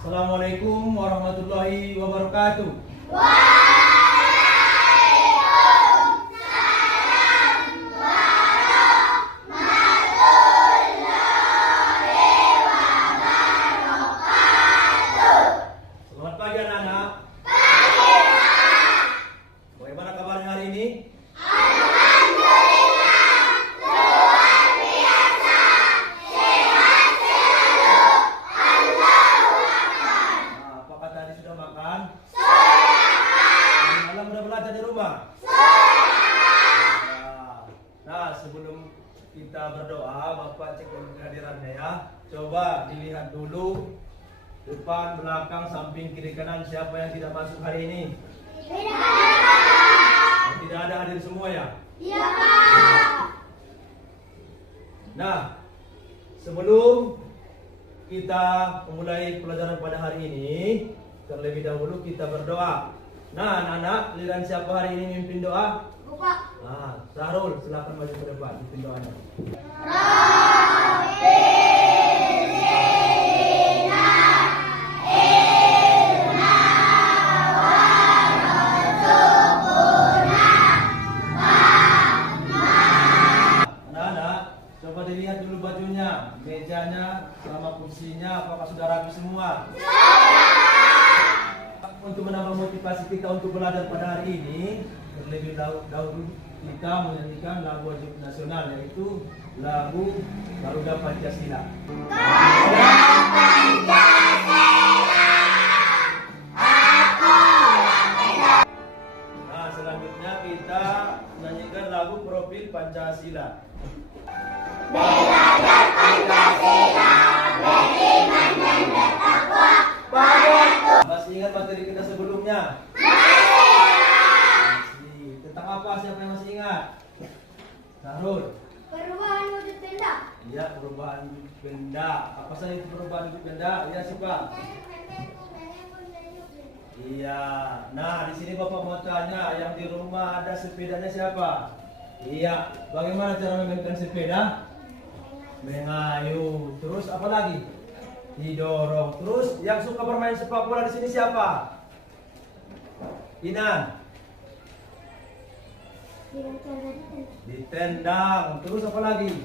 Assalamualaikum warahmatullahi wabarakatuh. Selamat pagi anak-anak. Bagaimana kabarnya hari ini? Apakah tadi sudah makan? Malam sudah belajar di rumah? Nah, sebelum kita berdoa, Bapak cek dulu kehadirannya ya. Coba dilihat dulu depan, belakang, samping, kiri, kanan, siapa yang tidak masuk hari ini? Tidak ada hadir semua ya? Iya, Pak. Nah, sebelum kita memulai pelajaran pada hari ini, terlebih dahulu kita berdoa. Nah, anak-anak, giliran siapa hari ini mimpin doa? Pak. Nah, Sahrul, silakan maju ke depan, mimpin doanya. Anak-anak, coba dilihat dulu bajunya, mejanya, sama kursinya, apakah sudah rapi semua? Untuk menambah motivasi kita untuk belajar pada hari ini, terlebih dahulu kita menyanyikan lagu wajib nasional, yaitu lagu Garuda Pancasila. Nah, selanjutnya kita menyanyikan lagu Profil Pancasila. Belajar Pancasila, beriman dan bertakwa pada Masih ingat materi kita sebelumnya? Tentang apa? Siapa yang masih ingat? Sahrul. perubahan wujud benda. Iya, perubahan wujud benda. Apa saja itu perubahan wujud benda? Iya, siapa? Iya. Nah, di sini Bapak mau tanya, yang di rumah ada sepedanya siapa? Iya. Bagaimana cara memainkan sepeda? Mengayuh. Terus apa lagi? Didorong. Terus yang suka bermain sepak bola di sini siapa? Inan. Ditendang. Terus apa lagi?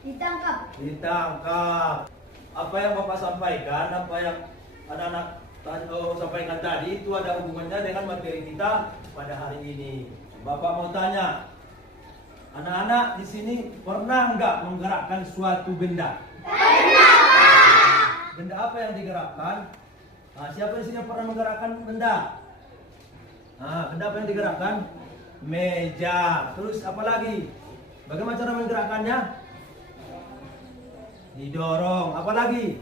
Ditangkap. Ditangkap. Apa yang Bapak sampaikan, apa yang anak-anak sampaikan tadi, itu ada hubungannya dengan materi kita pada hari ini. Bapak mau tanya, anak-anak di sini pernah nggak menggerakkan suatu benda? Pernah. Benda apa yang digerakkan? Nah, siapa di sini yang pernah menggerakkan benda? Nah, benda apa yang digerakkan? Meja. Terus apa lagi? Bagaimana cara menggerakkannya? Didorong. Apa lagi?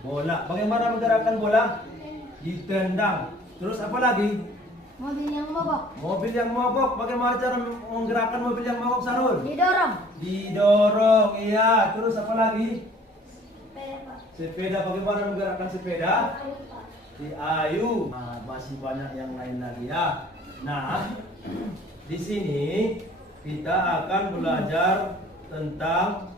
Bola. Bagaimana menggerakkan bola? Ditendang. Terus apa lagi? Mobil yang mogok. Mobil yang mogok. Bagaimana cara menggerakkan mobil yang mogok, Sarul? Didorong. Didorong. Iya. Terus apa lagi? Sepeda, Pak. Sepeda. Bagaimana menggerakkan sepeda? Diayuh. Nah, masih banyak yang lain lagi ya. Nah, di sini kita akan belajar tentang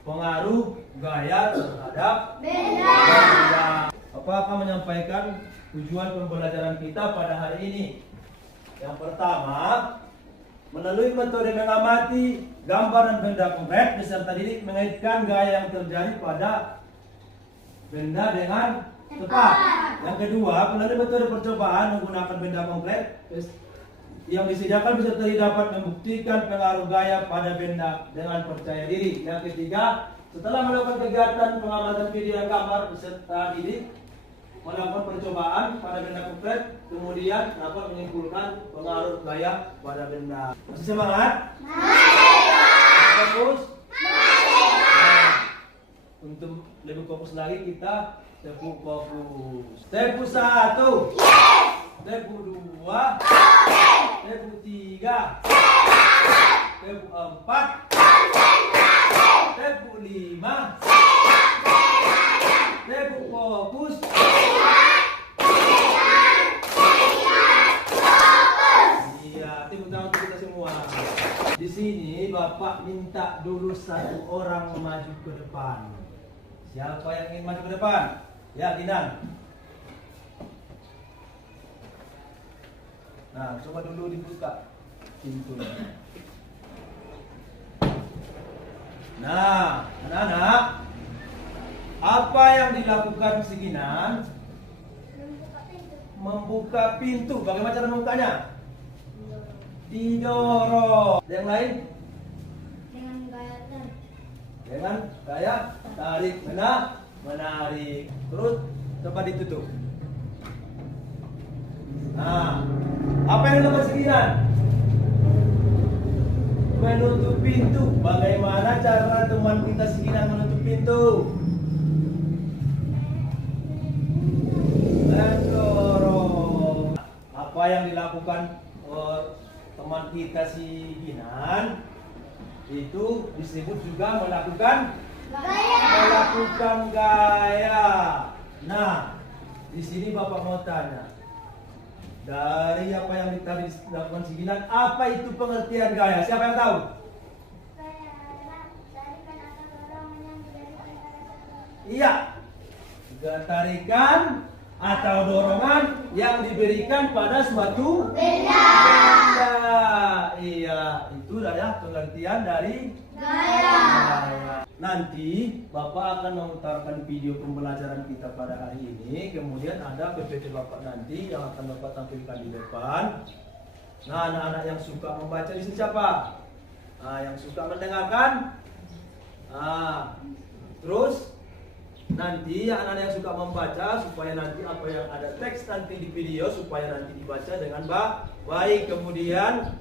pengaruh gaya terhadap Benda. benda. Bapak akan menyampaikan tujuan pembelajaran kita pada hari ini. Yang pertama, melalui metode mengamati gambar dan benda konkret, peserta didik mengaitkan gaya yang terjadi pada benda dengan tepat. Yang kedua, melalui metode percobaan menggunakan benda konkret yang disediakan, peserta didik dapat membuktikan pengaruh gaya pada benda dengan percaya diri. Yang ketiga, setelah melakukan kegiatan pengamatan video dan gambar, peserta didik melakukan percobaan pada benda konkret, kemudian dapat menyimpulkan pengaruh gaya pada benda. Masih semangat? Fokus? Nah, untuk lebih fokus lagi kita tepuk fokus. Tepuk 1. Tepuk 2. Tepuk 3. Tepuk 4. Tepuk 5. Tepuk fokus. Iya, tepuk tangan untuk kita semua. Di sini Bapak minta dulu satu orang maju ke depan. Siapa yang ingin maju ke depan? Ya, Ginan. Nah, coba dulu dibuka pintunya. Nah, anak-anak, apa yang dilakukan si Ginan? Membuka pintu. Membuka pintu. Bagaimana cara membukanya? Didorong. Yang lain? Dengan gaya dan Dengan gaya tarik, menarik. Terus coba ditutup. Nah, apa yang dilakukan si Ginan? Menutup pintu. Bagaimana cara teman kita si Ginan menutup pintu? Mendorong. Apa yang dilakukan teman kita si Ginan itu disebut juga melakukan gaya. Nah, di sini Bapak mau tanya, dari apa yang tadi dilakukan si Ginan, apa itu pengertian gaya? Siapa yang tahu? Iya, tarikan atau dorongan yang diberikan pada suatu benda. Iya, itulah ya pengertian dari gaya. Nanti Bapak akan memutarkan video pembelajaran kita pada hari ini. Kemudian ada PPT Bapak nanti yang akan Bapak tampilkan di depan. Nah, anak-anak yang suka membaca di sini siapa? Nah, yang suka mendengarkan. Nah, terus nanti anak-anak yang suka membaca supaya nanti apa yang ada teks nanti di video supaya nanti dibaca dengan baik. Kemudian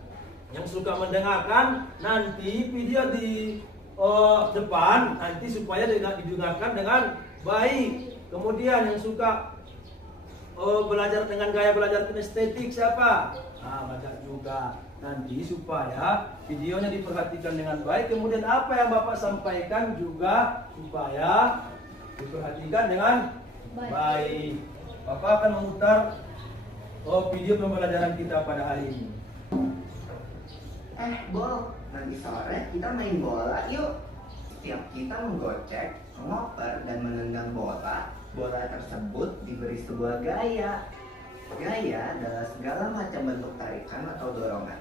yang suka mendengarkan nanti video di depan nanti supaya didengarkan dengan baik. Kemudian yang suka belajar dengan gaya belajar kinestetik siapa? Nah, baca juga nanti supaya videonya diperhatikan dengan baik. Kemudian apa yang Bapak sampaikan juga supaya diperhatikan dengan baik. Bapak akan memutar video pembelajaran kita pada hari ini. Bol, nanti sore kita main bola yuk. Setiap kita menggocek, mengoper, dan menendang bola, bola tersebut diberi sebuah gaya. Gaya adalah segala macam bentuk tarikan atau dorongan.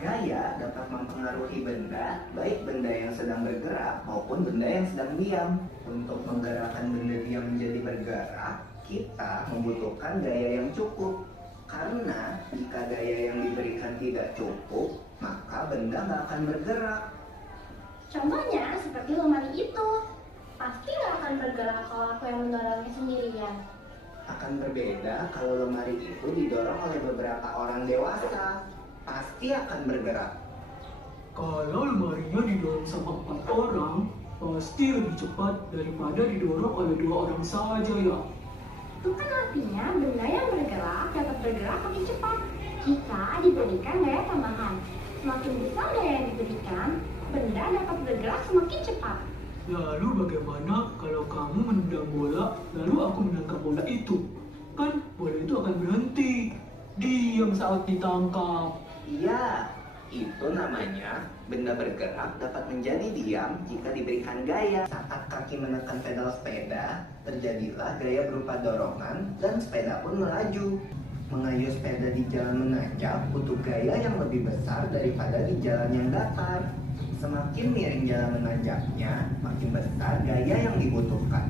Gaya dapat mempengaruhi benda, baik benda yang sedang bergerak maupun benda yang sedang diam. Untuk menggerakkan benda diam menjadi bergerak, kita membutuhkan gaya yang cukup. Karena jika gaya yang diberikan tidak cukup, maka benda nggak akan bergerak. Contohnya seperti lemari itu. Pasti nggak akan bergerak kalau aku yang mendorongnya sendirian. Akan berbeda kalau lemari itu didorong oleh beberapa orang dewasa. Pasti akan bergerak. Kalau lemarinya didorong sama 4 orang, pasti lebih cepat daripada didorong oleh 2 orang saja ya. Itu kan artinya benda yang bergerak dapat bergerak makin cepat jika diberikan gaya tambahan. Semakin besar gaya yang diberikan, benda dapat bergerak semakin cepat. Lalu bagaimana kalau kamu menendang bola, lalu aku menangkap bola itu? Kan bola itu akan berhenti, diam saat ditangkap. Iya, itu namanya benda bergerak dapat menjadi diam jika diberikan gaya. Saat kaki menekan pedal sepeda, terjadilah gaya berupa dorongan dan sepeda pun melaju. Mengayuh sepeda di jalan menanjak butuh gaya yang lebih besar daripada di jalan yang datar. Semakin miring jalan menanjaknya, makin besar gaya yang dibutuhkan.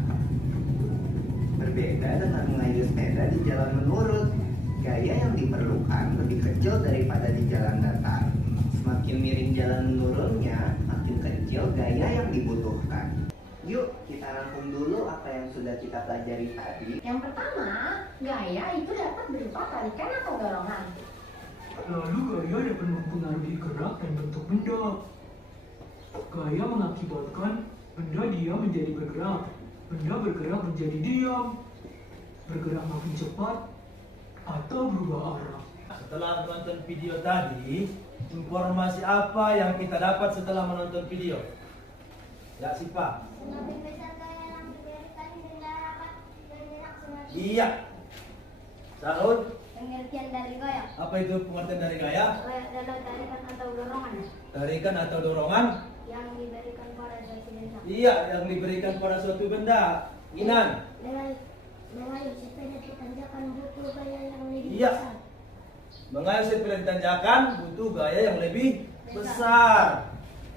Berbeda dengan mengayuh sepeda di jalan menurun, gaya yang diperlukan lebih kecil daripada di jalan datar. Semakin miring jalan menurunnya, makin kecil gaya yang dibutuhkan. Yuk, kita rangkum dulu apa yang sudah kita pelajari tadi. Yang pertama, gaya itu dapat berupa tarikan atau dorongan. Lalu gaya dapat mempengaruhi gerak dan bentuk benda. Gaya mengakibatkan benda diam menjadi bergerak, benda bergerak menjadi diam, bergerak makin cepat, atau berubah arah. Setelah menonton video tadi, informasi apa yang kita dapat setelah menonton video? Ya, Sipa. semakin besar gaya yang diberikan benda dapat bergerak semakin. Iya. Sarul, Pengertian dari gaya. apa itu pengertian dari gaya? Gaya adalah tarikan atau dorongan. Tarikan atau dorongan? yang diberikan pada suatu benda. Iya, yang diberikan pada suatu benda. Inan. Mengayuh sepeda ditanjakan butuh gaya yang lebih Iya. besar. Mengayuh sepeda ditanjakan butuh gaya yang lebih besar.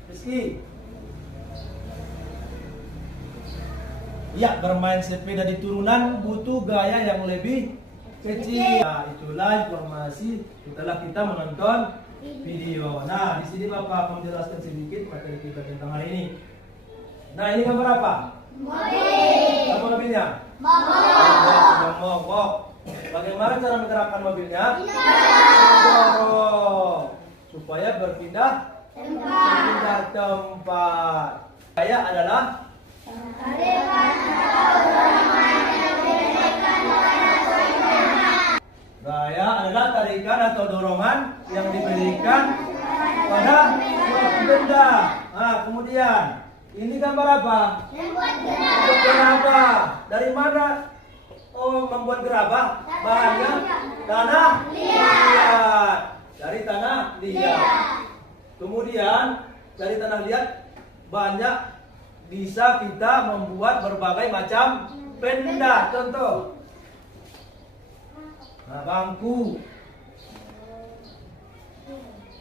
Rizky. Ya, bermain sepeda di turunan butuh gaya yang lebih kecil. Nah, itulah informasi setelah kita menonton video. Nah, di sini Bapak akan menjelaskan sedikit materi kita tentang hari ini. Nah, ini gambar apa? Mobil. Apa mobilnya? Mogok. Sedang mogok. Bagaimana cara menggerakkan mobilnya? Tidak. Dorong supaya berpindah tempat. Gaya adalah tarikan atau dorongan yang diberikan pada suatu benda. Nah, kemudian ini gambar apa? Membuat gerabah. Dari mana? Oh, membuat gerabah. Bahannya tanah liat. Dari tanah liat. Kemudian dari tanah liat banyak bisa kita membuat berbagai macam benda. Contoh, nah, bangku,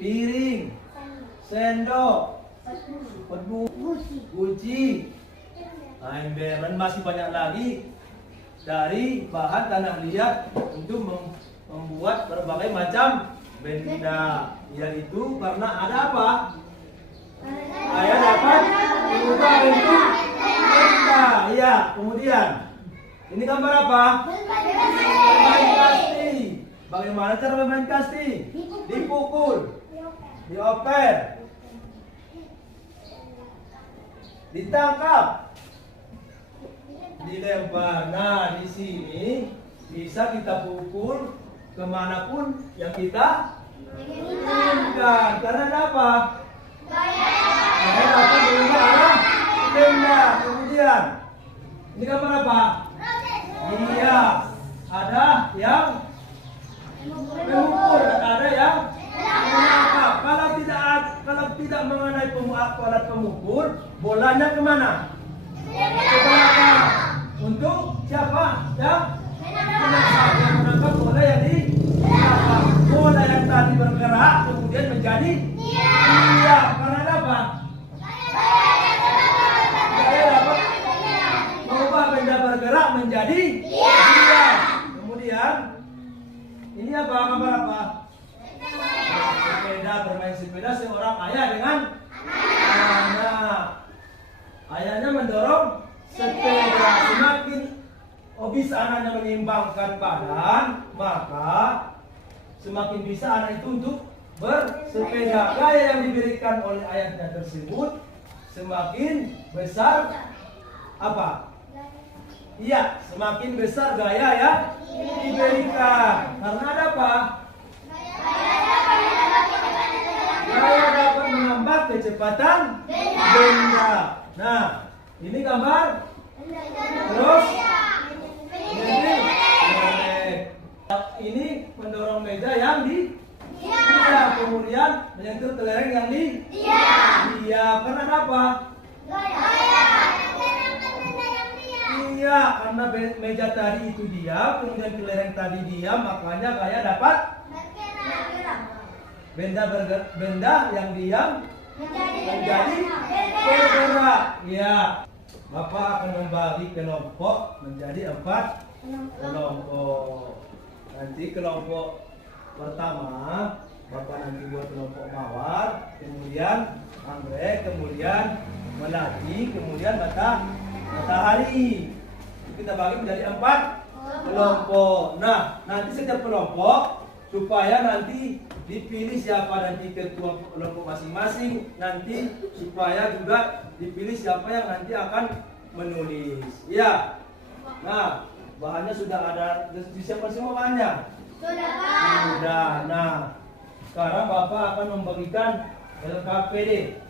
piring, sendok, guci, ember, dan masih banyak lagi dari bahan tanah liat untuk membuat berbagai macam benda. Yaitu karena ada apa? Saya dapat mengubah bentuk benda. Iya, kemudian ini gambar apa? Bermain kasti. Bagaimana cara bermain kasti? Dipukul, dioper, ditangkap, dilempar. Nah, di sini bisa kita pukul kemanapun yang kita inginkan. Karena apa? Karena dapat mengubah arah benda. Kemudian ini gambar apa? Iya, ada yang memukul dan ada yang menangkap. Kalau tidak mengenai alat pemukul, bolanya kemana? Ke belakang. Untuk siapa? Yang menangkap. Yang menangkap bola yang di belakang. Bola yang tadi bergerak kemudian menjadi iya. Karena apa? Saya dapat mengubah benda bergerak menjadi iya. Kemudian ini apa? Gambar apa? Sepeda, bermain sepeda seorang ayah dengan anak. Ayahnya mendorong sepeda. Semakin bisa anaknya menyeimbangkan badan, maka semakin bisa anak itu untuk bersepeda. Gaya yang diberikan oleh ayahnya tersebut semakin besar apa? Iya, semakin besar gaya yang diberikan. Karena ada apa? Gaya dapat menambah kecepatan benda. Nah, ini gambar. Terus ini mendorong meja yang di iya. Kemudian menyentuh kelereng yang di iya. Karena apa? Iya, karena meja tadi itu diam, kemudian kelereng tadi diam, makanya gaya dapat benda yang diam menjadi bergerak. Ya, Bapak akan membagi kelompok menjadi 4 kelompok. Nanti kelompok pertama Bapak nanti buat kelompok mawar, kemudian anggrek, kemudian melati, kemudian matahari. Kita bagi menjadi 4 kelompok. Nah, nanti setiap kelompok supaya nanti dipilih siapa nanti ketua kelompok masing-masing, nanti supaya juga dipilih siapa yang nanti akan menulis. Ya. Nah, bahannya sudah ada, disiapkan semua bahannya? Sudah. Nah, sekarang Bapak akan membagikan LKPD.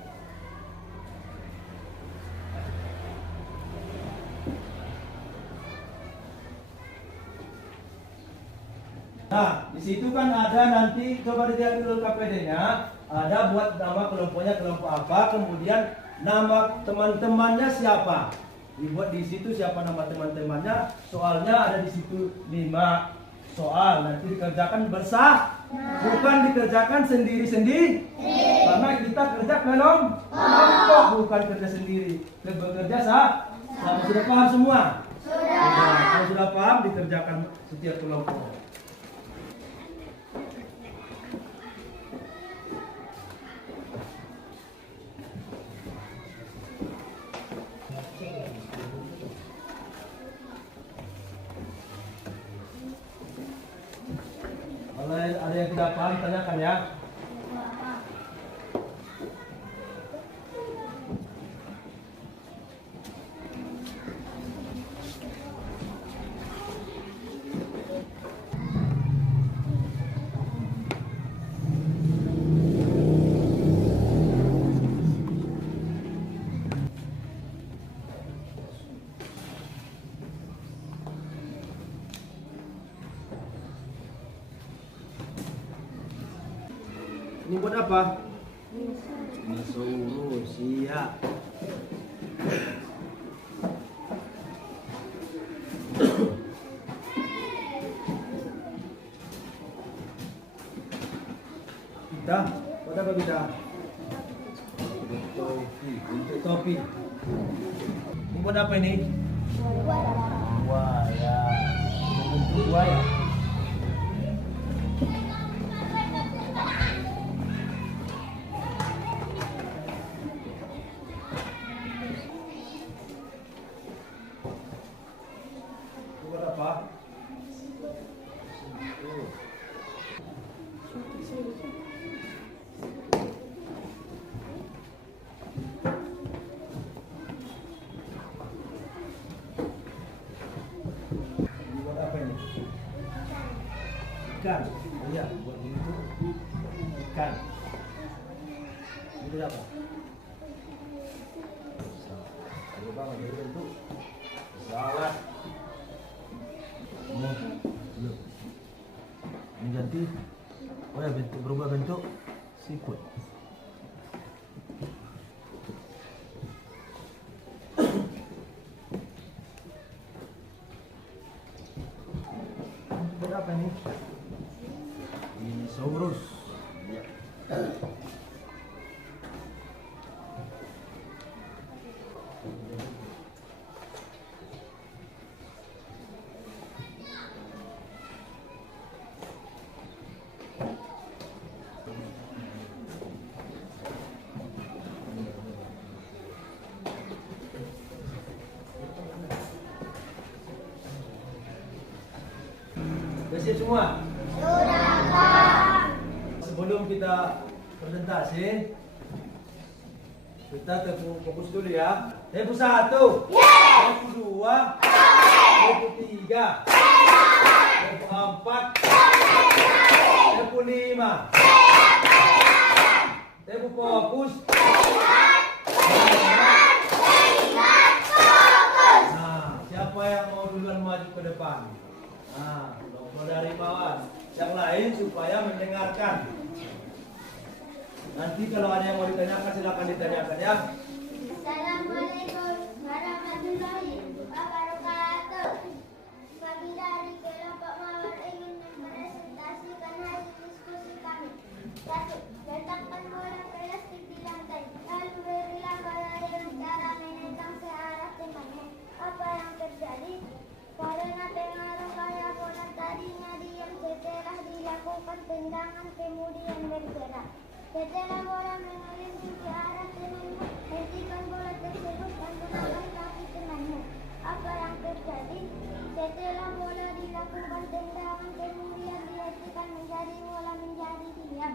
Nah, di situ kan ada nanti, coba dilihat dulu KPD-nya, ada buat nama kelompoknya kelompok apa, kemudian nama teman-temannya siapa. Dibuat di situ siapa nama teman-temannya, soalnya ada di situ 5 soal, nanti dikerjakan bukan dikerjakan sendiri-sendiri, karena kita kerja kelompok, bukan kerja sendiri, bekerja sama. Sudah paham semua? Sudah. Nah, kalau sudah paham, dikerjakan setiap kelompok. Kalau ada yang tidak paham, tanyakan ya. Ini buat apa? Dinosaurus, iya. Kita, buat apa kita? Untuk topi. Ini buat apa ini? Buaya. Untuk buaya. Buat apa? Ini buat apa ini? Ikan. Oh iya, buat itu ikan. Ini buat apa? Ayo bang, ada bentuk pesawat. Belum. Ini ganti. Oh ya, berubah bentuk siput. Buat apa ini? Dinosaurus. Ya. Sudah siap semua? Sebelum kita presentasi, kita fokus dulu ya. Tempo 1, tempo 2, tempo 3, tempo 4, tempo 5, tempo fokus. Nah, siapa yang mau duluan maju ke depan? Nah, kelompok dari bawah. Yang lain supaya mendengarkan. Nanti kalau ada yang mau ditanyakan, silakan ditanyakan ya. Assalamualaikum warahmatullahi wabarakatuh. Kami dari kelompok mawar ingin mempresentasikan hasil diskusi kami. 1. Letakkan bola plastik di lantai. Lalu berilah bola dengan cara menegang searah temannya. Apa yang terjadi? Karena pengaruh gaya bola tadinya diam, setelah dilakukan tendangan kemudian bergerak. Setelah bola mengelilingi ke arah temanmu, hentikan bola tersebut dan gunakan kaki temanmu. Apa yang terjadi? Setelah bola dilakukan tendangan kemudian dihentikan menjadi bola menjadi diam.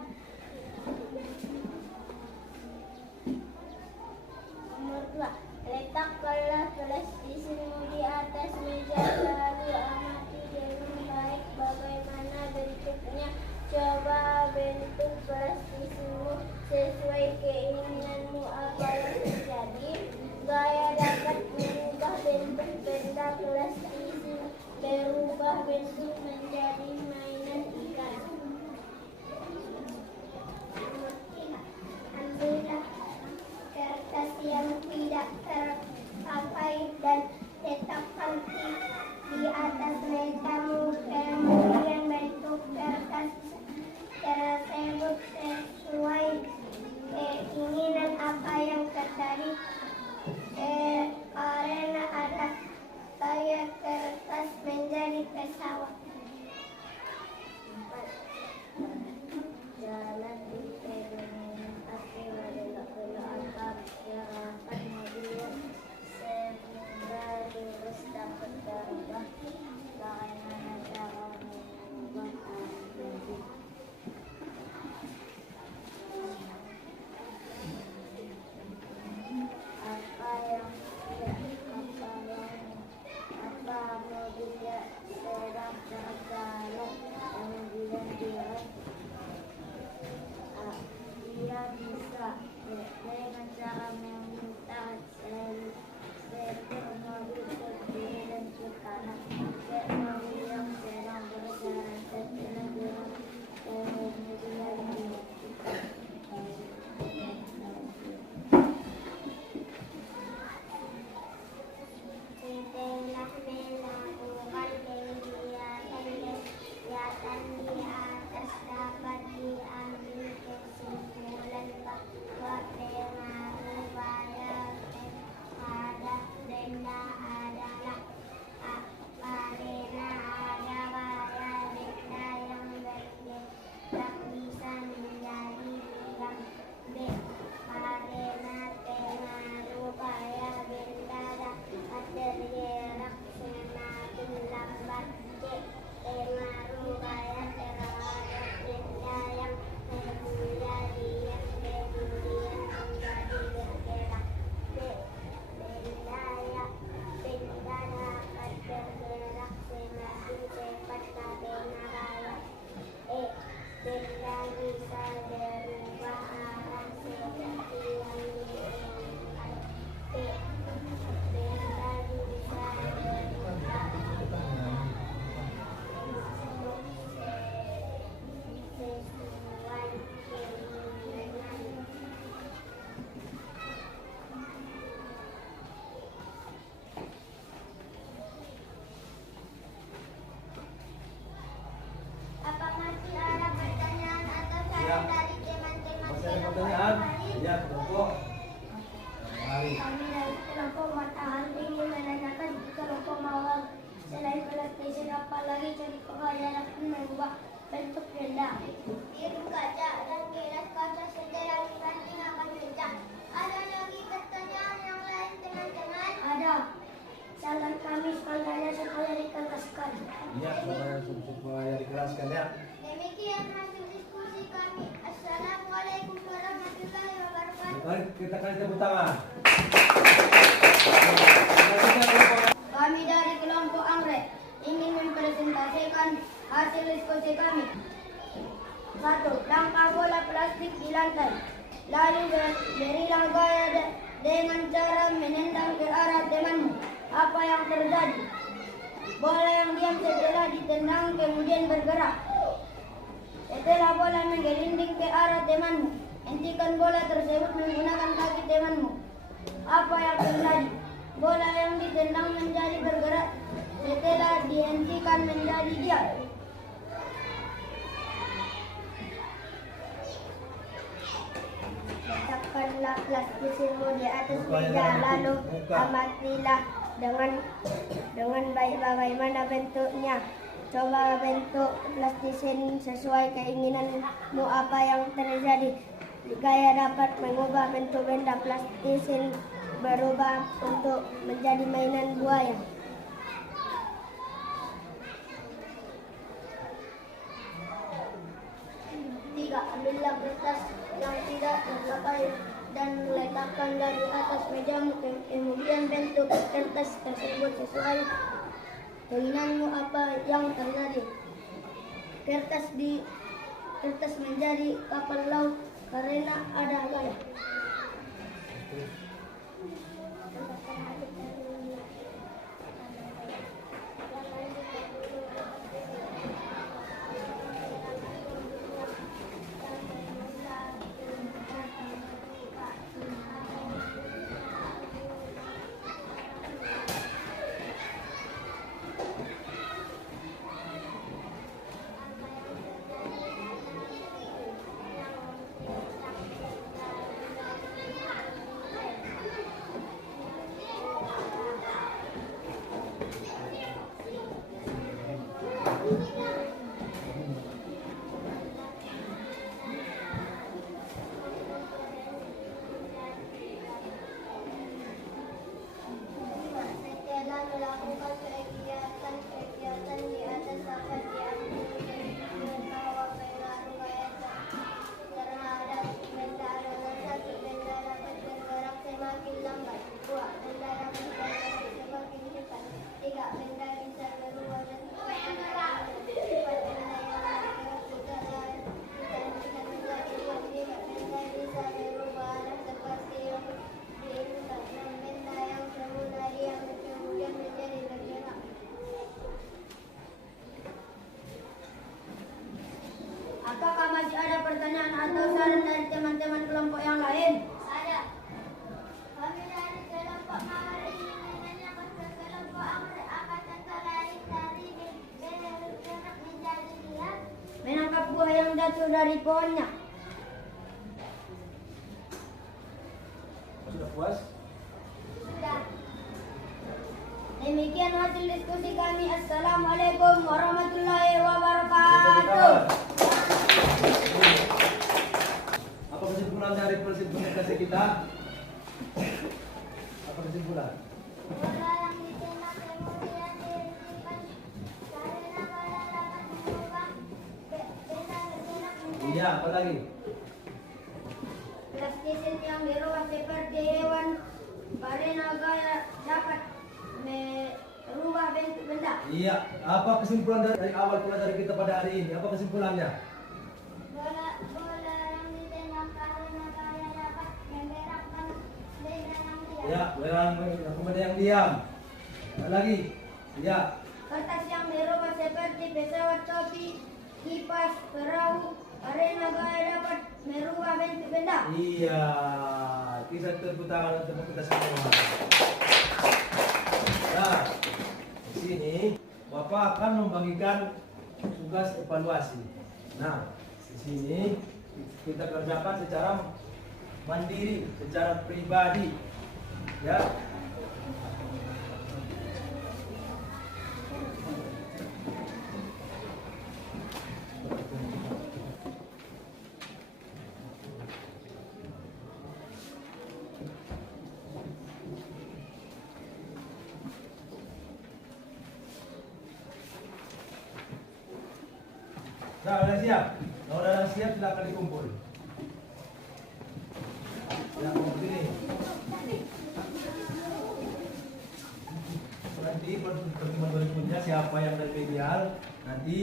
Nomor 2. Letakkanlah plastismu di atas meja lalu amati dengan baik bagaimana bentuknya. Coba bentuk plastismu sesuai keinginanmu. Apa yang terjadi? Gaya dapat mengubah bentuk benda plastis, berubah bentuk menjadi mainan dengan cara meminta dan sekarang yang sedang berjalan setelah melakukan kegiatan di atas dapat diambil kesimpulan bahwa pengaruh pada benda adalah karena ada pada benda yang bergerak bisa menjadi diam. B. Karena pengaruh pada benda dapat bergerak semakin lambat. C. Pengaruh pada terhadap benda yang semula diam kemudian menjadi bergerak. D. Benda dapat bergerak semakin cepat karena layar. E. Benda bisa berubah arah seperti yang diinginkan. P. Benda bisa berubah sesuai keinginan. Apa masih ada pertanyaan atau saran dari teman-teman Masih ada pertanyaan? Ya, kelompok. Mari. Kami dari kelompok Matahari ingin menanyakan kelompok Mawar. Selain PlayStation, apa lagi ciri khas dapat mengubah bentuk benda? Biru kaca dan gelas kaca setelah dibanting akan pecah. Ada lagi pertanyaan yang lain teman-teman? Ada. Salam kami sepanjangnya supaya dikeraskan. Iya, supaya dikeraskan ya. Demikian hasil diskusi kami. Assalamualaikum warahmatullahi wabarakatuh. Mari kita kasih tepuk tangan. Kami dari kelompok Anggrek ingin mempresentasikan hasil diskusi kami. 1. Langkah bola plastik di lantai. Lalu berilah gaya dengan cara menendang ke arah temanmu. Apa yang terjadi? Bola yang diam setelah ditendang kemudian bergerak. Setelah bola menggelinding ke arah temanmu, hentikan bola tersebut menggunakan kaki temanmu. Apa yang terjadi? Bola yang ditendang menjadi bergerak. Setelah dihentikan menjadi diam. Letakkanlah plastismu di atas meja, lalu amatilah dengan baik bagaimana bentuknya. Coba bentuk plastisin sesuai keinginanmu. Apa yang terjadi? Gaya dapat mengubah bentuk benda. Plastisin berubah untuk menjadi mainan buaya. 3. Ambillah kertas yang tidak terpakai dan letakkan dari atas mejamu. Kemudian bentuk kertas tersebut sesuai keinginanmu. Apa yang terjadi? Kertas menjadi kapal laut karena ada gaya. pertanyaan atau saran dari teman-teman kelompok yang lain? Ada. Kami dari kelompok mawar ingin menanyakan ke kelompok Amr, apa contoh lain dari bergerak menjadi diam? Menangkap buah yang jatuh dari pohonnya. Sudah puas? Sudah. Demikian hasil diskusi kami. Assalamualaikum warahmatullahi wabarakatuh. Apa kesimpulan dari presentasi kita? Apa kesimpulan? Bola yang ditembak kemudian dihentikan karena bola dapat mengubah benda bergerak menjadi Iya, apa lagi? plastisin yang dirubah seperti hewan karena gaya dapat merubah bentuk benda. Iya, apa kesimpulan dari awal pelajaran kita pada hari ini? Apa kesimpulannya? Bola yang ditembak karena gaya dapat menggerakkan benda yang diam. Ya, kemudian yang diam. Apa lagi? Ya, Kertas yang dirubah seperti pesawat, topi, kipas, perahu, karena gaya dapat merubah bentuk benda. iya. Kita tepuk tangan untuk kita semua. Nah, di sini Bapak akan membagikan tugas evaluasi. Nah, di sini kita kerjakan secara mandiri, secara pribadi. Ya. Nah, udah siap. Kalau udah siap, silakan dikumpul. Ya, begini. Nanti pertemuan berikutnya siapa yang dari medial, nanti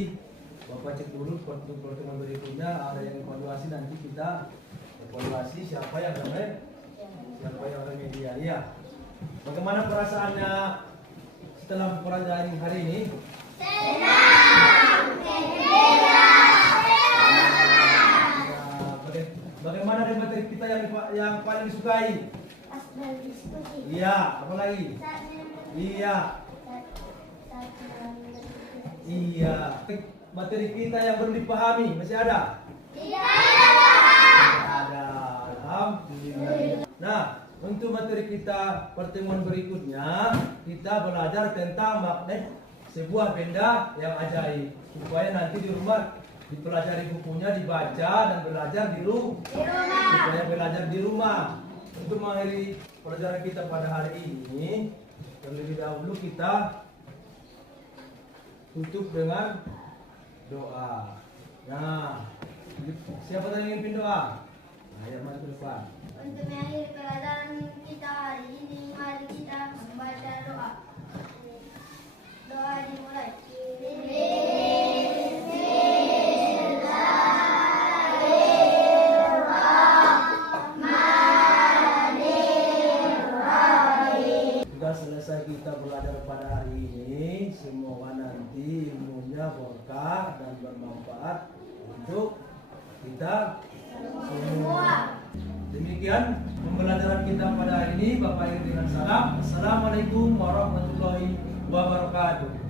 Bapak cek dulu pertemuan berikutnya ada yang evaluasi, nanti kita evaluasi siapa yang dari medial. Ya. Bagaimana perasaannya setelah pelajaran hari ini? Bagaimana dengan materi kita yang paling disukai? Pas berdiskusi. Iya, apa lagi? Iya, iya. Materi kita yang belum dipahami masih ada? Ada. Alhamdulillah. Nah, untuk materi kita pertemuan berikutnya kita belajar tentang magnet sebuah benda yang ajaib, supaya nanti di rumah dipelajari bukunya, dibaca dan belajar di rumah. Supaya belajar di rumah. Untuk mengakhiri pelajaran kita pada hari ini, terlebih dahulu kita tutup dengan doa. Nah, siapa yang ingin pimpin doa? Nah, yang maju ke depan. Untuk mengakhiri pelajaran kita hari ini, mari kita membaca doa. Doa dimulai. Sudah selesai kita belajar pada hari ini. Semoga nanti ilmunya berkah dan bermanfaat untuk kita semua. Demikian pembelajaran kita pada hari ini. Bapak akhiri dengan salam. Assalamualaikum warahmatullahi wabarakatuh.